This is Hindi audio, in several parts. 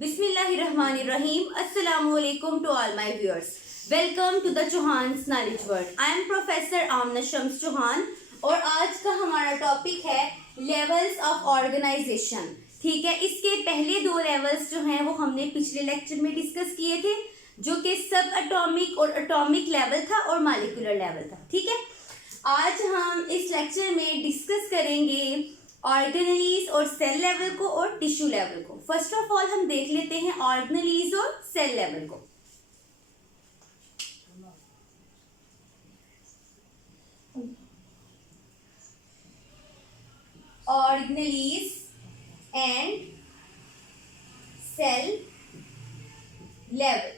Bismillahirrahmanirrahim. Assalamu alaikum to all my viewers. Welcome to the Chauhan's Knowledge World. I am Professor Amna Shams Chauhan और आज का हमारा टॉपिक है लेवल्स ऑफ ऑर्गेनाइजेशन. ठीक है, इसके पहले दो लेवल्स जो हैं वो हमने पिछले लेक्चर में डिस्कस किए थे, जो कि सब एटॉमिक और एटॉमिक लेवल था और मॉलिक्यूलर लेवल था. ठीक है, आज हम इस लेक्चर में डिस्कस करेंगे ऑर्गेनेलीज और सेल लेवल को और टिश्यू लेवल को. फर्स्ट ऑफ ऑल हम देख लेते हैं ऑर्गेनेलीज और सेल लेवल को. Organelles and cell level.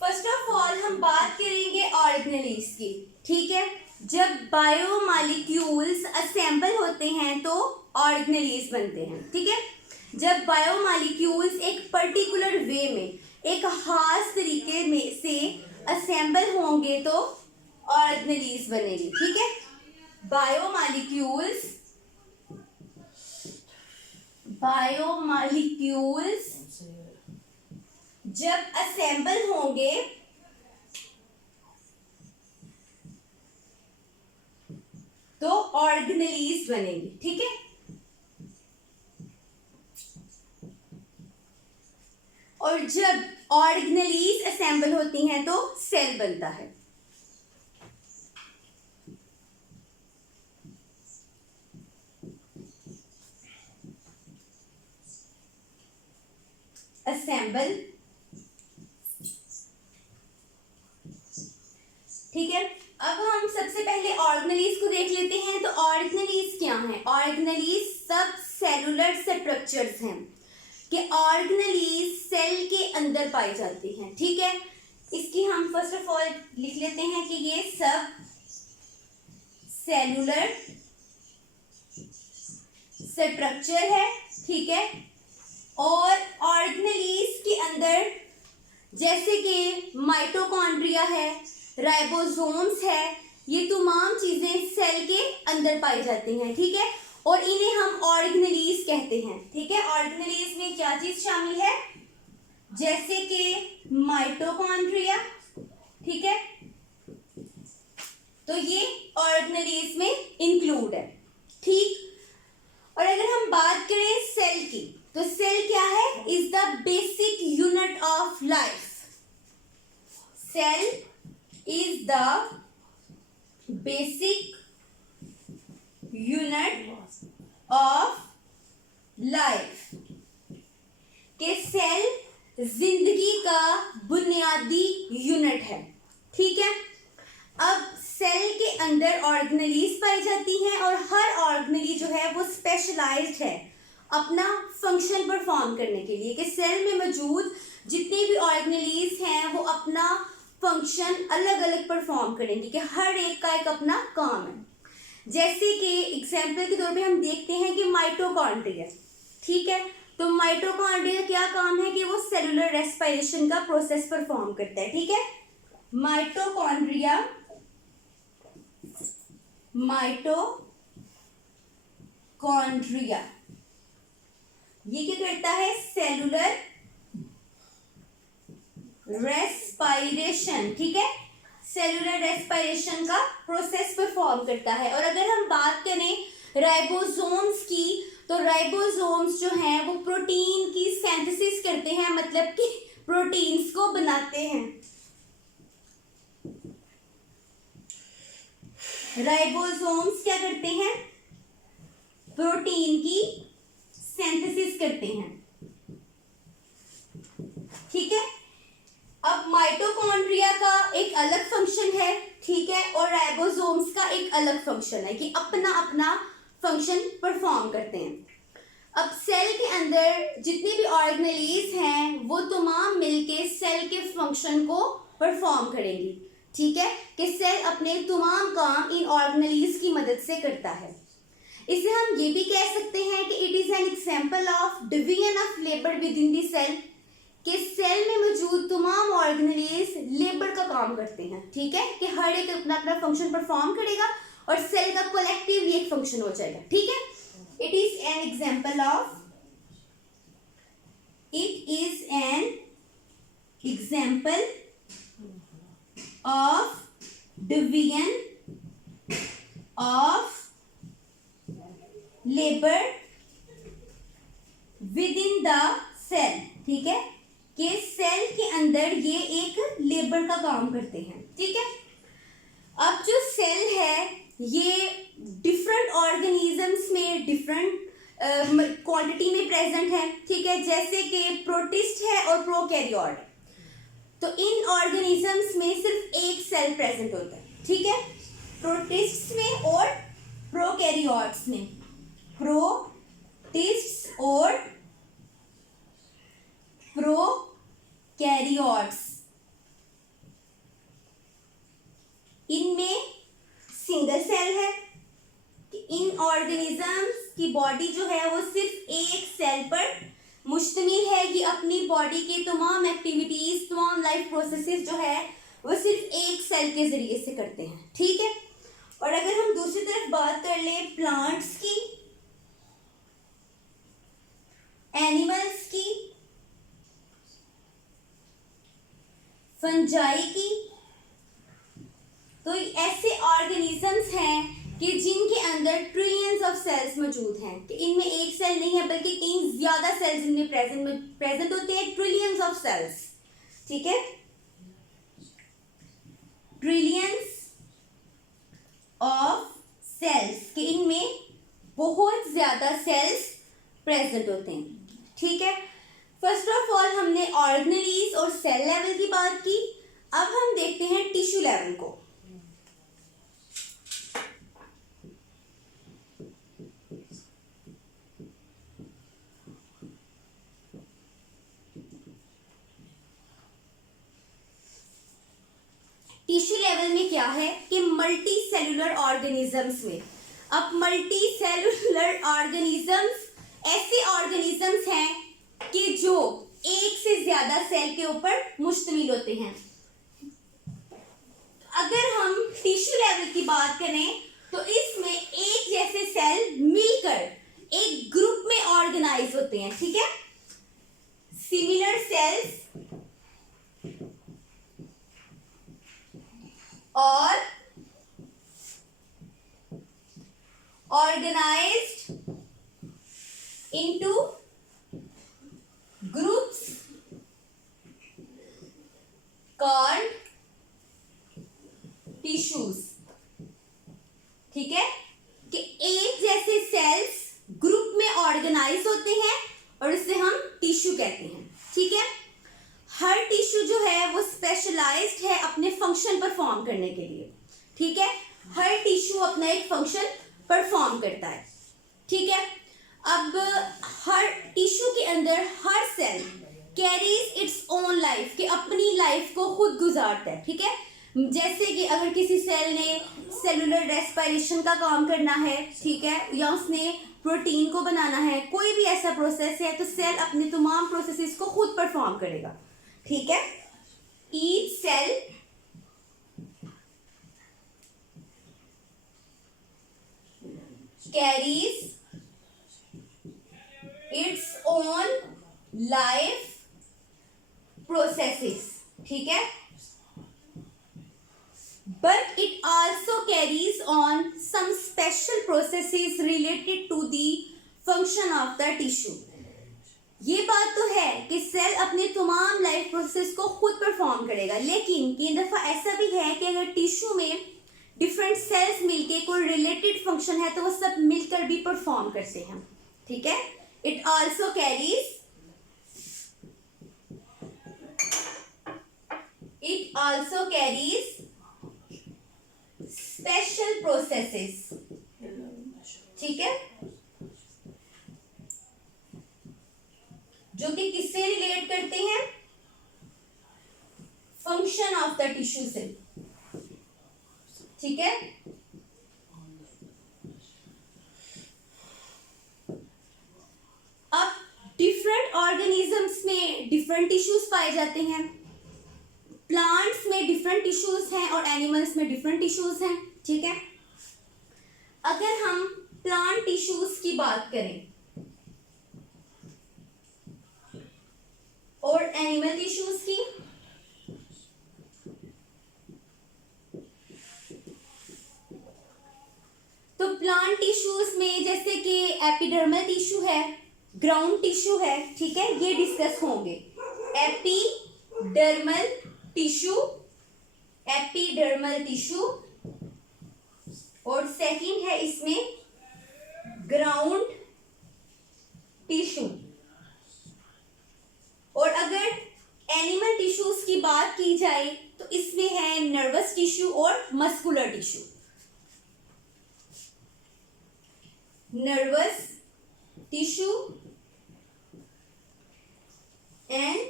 First of all हम बात करेंगे ऑर्गेनेलीज की. ठीक है, जब बायोमॉलिक्यूल्स असेंबल होते हैं तो ऑर्गेनेलीज बनते हैं. ठीक है, जब बायोमॉलिक्यूल्स एक पर्टिकुलर वे में एक खास तरीके में से असेंबल होंगे तो ऑर्गेनेलीज बनेगी. ठीक है, बायोमॉलिक्यूल्स जब असेंबल होंगे तो ऑर्गेनेलीज बनेगी. ठीक है, और जब ऑर्गेनेलीज असेंबल होती हैं तो सेल बनता है. असेंबल. ठीक है, अब हम सबसे पहले ऑर्गेनेलीज को देख लेते हैं. तो ऑर्गेनेलीज क्या हैं? ऑर्गेनेलीज सब सेलुलर स्ट्रक्चर्स हैं कि ऑर्गेनेलीज सेल के अंदर पाई जाती हैं. ठीक है, इसकी हम फर्स्ट ऑफ ऑल लिख लेते हैं कि ये सब सेलुलर स्ट्रक्चर है. ठीक है, और ऑर्गेनेलीज के अंदर जैसे कि माइटोकॉन्ड्रिया है, राइबोसोम्स है, ये तमाम चीजें सेल के अंदर पाई जाती हैं. ठीक है, और इन्हें हम ऑर्गेनेलीज कहते हैं. ठीक है, ऑर्गेनेलीज में क्या चीज शामिल है? जैसे कि माइटोकॉन्ड्रिया. ठीक है, तो ये ऑर्गेनेलीज में इंक्लूड है. ठीक, और अगर हम बात करें सेल की, तो सेल क्या है? Is the basic unit of life. सेल is the basic unit of life. के सेल जिंदगी का बुनियादी यूनिट है. ठीक है, अब सेल के अंदर ऑर्गेनेलीज पाई जाती हैं और हर ऑर्गेनेली जो है वो स्पेशलाइज्ड है अपना फंक्शन परफॉर्म करने के लिए. कि सेल में मौजूद जितनी भी ऑर्गेनेलीज हैं वो अपना फंक्शन अलग अलग परफॉर्म करेंगे, कि हर एक का एक अपना काम है. जैसे कि एग्जाम्पल के तौर पे हम देखते हैं कि माइटोकॉन्ड्रिया. ठीक है, तो माइटोकॉन्ड्रिया क्या काम है? कि वो सेलुलर रेस्पिरेशन का प्रोसेस परफॉर्म करता है. ठीक है, माइटोकॉन्ड्रिया ये क्या करता है? Cellular respiration. ठीक है, सेलुलर रेस्पिरेशन का प्रोसेस परफॉर्म करता है. और अगर हम बात करें राइबोसोम्स की, तो राइबोसोम्स जो हैं वो प्रोटीन की सिंथेसिस करते हैं, मतलब कि प्रोटीन्स को बनाते हैं. राइबोसोम्स क्या करते हैं? प्रोटीन की सिंथेसिस करते हैं. ठीक है, अब माइटोकॉन्ड्रिया का एक अलग फंक्शन है. ठीक है, और राइबोसोम्स का एक अलग फंक्शन है कि अपना अपना फंक्शन परफॉर्म करते हैं. अब सेल के अंदर जितनी भी ऑर्गेनेलीज हैं वो तमाम मिलके सेल के फंक्शन को परफॉर्म करेंगी. ठीक है, कि सेल अपने तमाम काम इन ऑर्गेनेलीज की मदद से करता है. इसे हम ये भी कह सकते हैं कि it is an example of division of labour within the cell. कि सेल में मौजूद तमाम ऑर्गेनेलीज लेबर का काम करते हैं. ठीक है, कि हर एक अपना अपना फंक्शन परफॉर्म करेगा और सेल का कलेक्टिवली एक फंक्शन हो जाएगा. ठीक है, It is an example of division of labor within the cell. ठीक है, कि सेल के अंदर ये एक लेबर का काम करते हैं. ठीक है, अब जो सेल है ये डिफरेंट ऑर्गेनिजम्स में डिफरेंट क्वांटिटी में प्रेजेंट है. ठीक है, जैसे कि प्रोटिस्ट है और प्रोकैरियोट. तो इन ऑर्गेनिजम्स में सिर्फ एक सेल प्रेजेंट होता है. ठीक है, प्रोटिस्ट्स में और प्रोकैरियोट्स में. प्रोटिस्ट्स और प्रोकैरियोट्स, इनमें सिंगल सेल है. इन ऑर्गेनिजम्स की बॉडी जो है वो सिर्फ एक सेल पर मुश्तमिल है. ये अपनी बॉडी के तमाम एक्टिविटीज, तमाम लाइफ प्रोसेसेस जो है वो सिर्फ एक सेल के जरिए से करते हैं. ठीक है, और अगर हम दूसरी तरफ बात कर लें प्लांट्स की, एनिमल्स की, फंजाई की, तो ऐसे ऑर्गेनिजम्स हैं कि जिनके अंदर ट्रिलियंस ऑफ सेल्स मौजूद हैं. कि इनमें एक सेल नहीं है बल्कि कई ज्यादा सेल्स इनमें प्रेजेंट होते हैं. Trillions of cells. ठीक है, ट्रिलियंस ऑफ सेल्स, कि इनमें बहुत ज्यादा सेल्स प्रेजेंट होते हैं. ठीक है, फर्स्ट ऑफ ऑल हमने ऑर्गेनेलीज और सेल लेवल की बात की. अब हम देखते हैं टिश्यू लेवल को. टिश्यू लेवल में क्या है कि मल्टी सेलुलर ऑर्गेनिजम्स में, अब मल्टी सेलुलर ऑर्गेनिजम्स ऐसे ऑर्गेनिजम्स हैं कि जो एक से ज्यादा सेल के ऊपर मुश्तमिल होते हैं. अगर हम टिश्यू लेवल की बात करें तो इसमें एक जैसे सेल मिलकर एक ग्रुप में ऑर्गेनाइज होते हैं. ठीक है, सिमिलर सेल्स और organized into groups called tissues. ठीक है, कि एक जैसे सेल्स ग्रुप में ऑर्गेनाइज होते हैं और इसे हम टिश्यू कहते हैं. ठीक है, हर टिश्यू जो है वो स्पेशलाइज्ड है अपने फंक्शन परफॉर्म करने के लिए. ठीक है, हर टिश्यू अपना एक फंक्शन परफॉर्म करता है. ठीक है, अब हर टिश्यू के अंदर हर cell carries its own life, कि अपनी लाइफ को खुद गुजारता है. ठीक है, जैसे कि अगर किसी सेल ने सेलुलर रेस्पिरेशन का काम करना है, ठीक है, या उसने प्रोटीन को बनाना है, कोई भी ऐसा प्रोसेस है, तो सेल अपने तमाम प्रोसेसेस को खुद परफॉर्म करेगा. ठीक है, each cell carries its own life processes. ठीक है, but it also carries on some special processes related to the function of the tissue. ये बात तो है कि सेल अपने तमाम लाइफ प्रोसेस को खुद परफॉर्म करेगा, लेकिन कई दफ़ा ऐसा भी है कि अगर टिश्यू में डिफरेंट सेल्स मिलके कोई रिलेटेड फंक्शन है तो वो सब मिलकर भी परफॉर्म करते हैं. ठीक है, it also carries special processes. ठीक है, जो कि किससे रिलेट करते हैं, फंक्शन ऑफ द टिश्यू से. ठीक है, अब डिफरेंट ऑर्गेनिजम्स में डिफरेंट टिश्यूज पाए जाते हैं. प्लांट्स में डिफरेंट टिश्यूज हैं और एनिमल्स में डिफरेंट टिश्यूज हैं. ठीक है, अगर हम प्लांट टिश्यूज की बात करें और एनिमल टिश्यूज की, तो प्लांट टिश्यूज में जैसे कि एपिडर्मल टिश्यू है, ग्राउंड टिश्यू है, ठीक है, ये डिस्कस होंगे। एपिडर्मल टिश्यू, एपिडर्मल टिश्यू, और सेकंड है इसमें ग्राउंड टिश्यू। और अगर एनिमल टिश्यूज की बात की जाए तो इसमें है नर्वस टिश्यू और muscular tissue. Nervous tissue and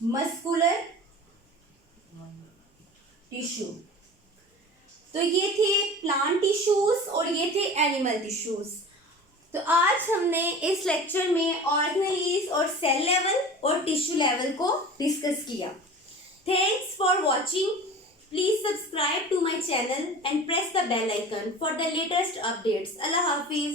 muscular tissue. तो ये थे प्लांट टिश्यूज और ये थे एनिमल टिश्यूज। तो आज हमने इस लेक्चर में ऑर्गेनेलीज और सेल लेवल और टिश्यू लेवल को डिस्कस किया। Thanks for watching. Please subscribe to my channel and press the bell icon for the latest updates. अल्लाह हाफिज।